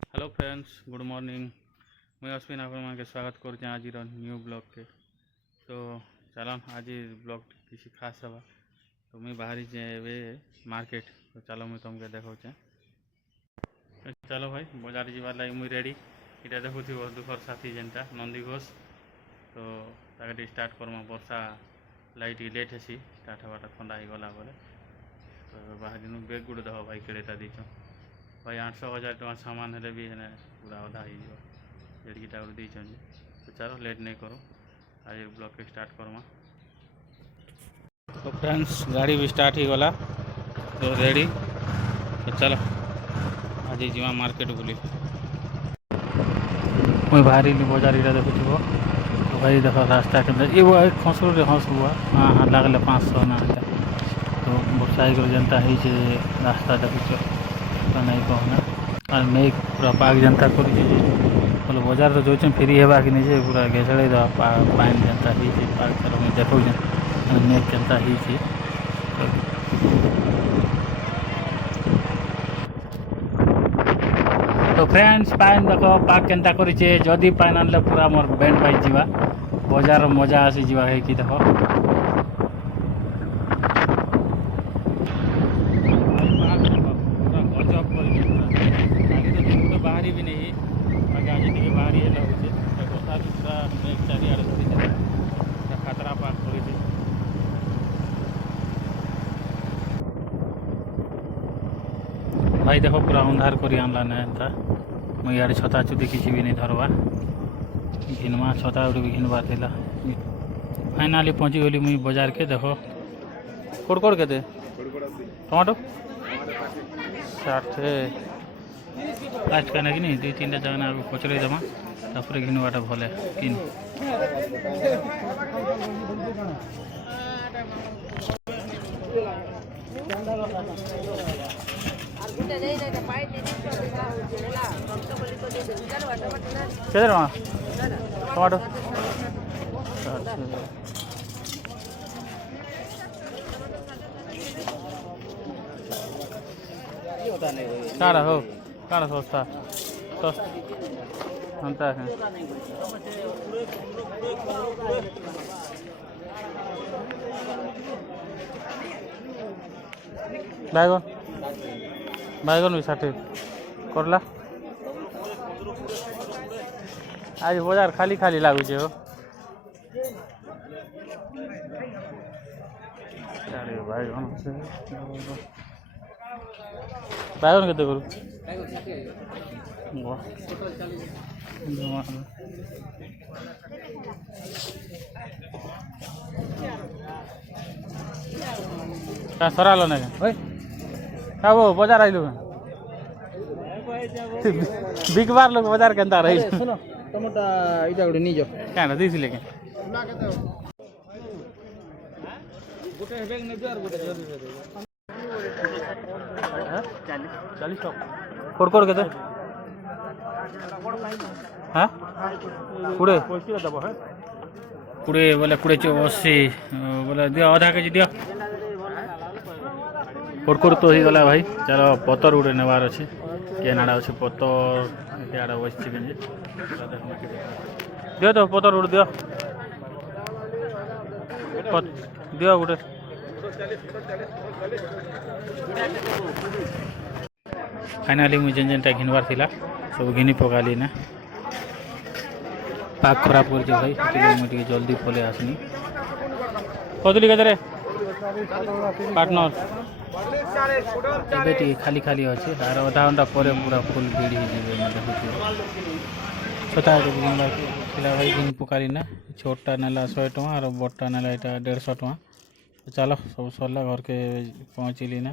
Hello friends, good morning. मुझे अश्विन आपण के स्वागत कर आज न्यू ब्लॉग के। तो चलो आज ब्लॉग किसी खास हवा तो मुझे बाहरी जे मार्केट। तो चलो मुझे तुमके देखा। चलो भाई बाजार जीवार लगे मुझे रेडी। इटा देखु दुखर साथी जेनटा नंदी घोष। तो ताकि स्टार्ट करमा वर्षा लाइट लेट है स्टार्ट हवाटा थंडा हो गला बोले। तो बाहर बेग गुड़ देख भाई केड़ेटा दीच भाई 800,000 टका सामान हेले भी है पूरा अधा हो जेड़कीटा दीचन। तो चलो लेट नहीं करो आज ब्लॉग के स्टार्ट करमा। तो फ्रेंड्स गाड़ी भी स्टार्ट ही गला तो रेडी। तो चलो आज जीवा मार्केट बुली मुई बाहरी बजार इटा देखु। तो भाई देख रास्ता के ये वो एक खसरू रे हंस हुआ हाँ हाँ लगल 500 ना। तो मोटरसाइकिल जनता है रास्ता देखु तो नहीं कहना और मेघ पूरा पाग जनता कर बोले बजार तो जो फ्री है कि नहीं पूरा घेसड़े पान जनता ही पाग कर देखो मेघ जनता ही। तो फ्रेंड्स पान देख पाग केनता करिचे जदि पान आनले पूरा मोर बैंड बाज जीवा बजार मजा आसी जीवा है कि देख बाहरी भी नहीं बाकी आज टे बाहरी है लगुचे बर्षा भी पूरा मेघ चारिआड़े धरी खतरा पाग कर। भाई देखो पूरा अंधार कर आनला ना एंता मुझे यार छता चुती किसी भी नहीं धरवा घिनवा छता उड़ी भी घिनवा थी। फाइनाली पहुँची गली मुझे बाजार के देखो कोड़ के दे टमाटो 60 लास्ट कहना कि नहीं 2-3टा जगह पचरे दमा तापर घिनवाटा भले किन। केते टमाटो काड़ा हो काड़ा सस्ता सस्ता है। बैगन बैगन भी 60 करला आज बाजार खाली खाली लगुचे हो। बैगन के करू सराल ना क्या वो बाजार आइलु बिकबार लोग बाजार के अंदर रही टमाटा इटा गोटे नहीं क्या ना दिस लेके गोटे बैग ने बियार गोटे जरूर दे 40 कोड़ के दे हां कुड़े कुड़े बोले कुड़े 80 बोले दियो आधा केजी दियो कोड़ तो ही गला भाई। चलो पतर उड़े नेवार अच्छे के नाड़ा अच्छे पतर यार बसची गंजे दियो तो पतर उड़ दियो दियो गोटे फाइनाली मुझे जेनटा घिनवार थिला सब घिनी पकाली ना पाक खराब कर भाई मुझे जल्दी पले आसनी कदली के पार्टनर खाली खाली अच्छे आर अधा घंटा पर पूरा फुल भीड़ हो छता भाई घिन पकाली ना छोटा नाला 100 टका और बड़टा नाला यहाँ 150 टका। चलो सब सरला घर के पहुँचली ना।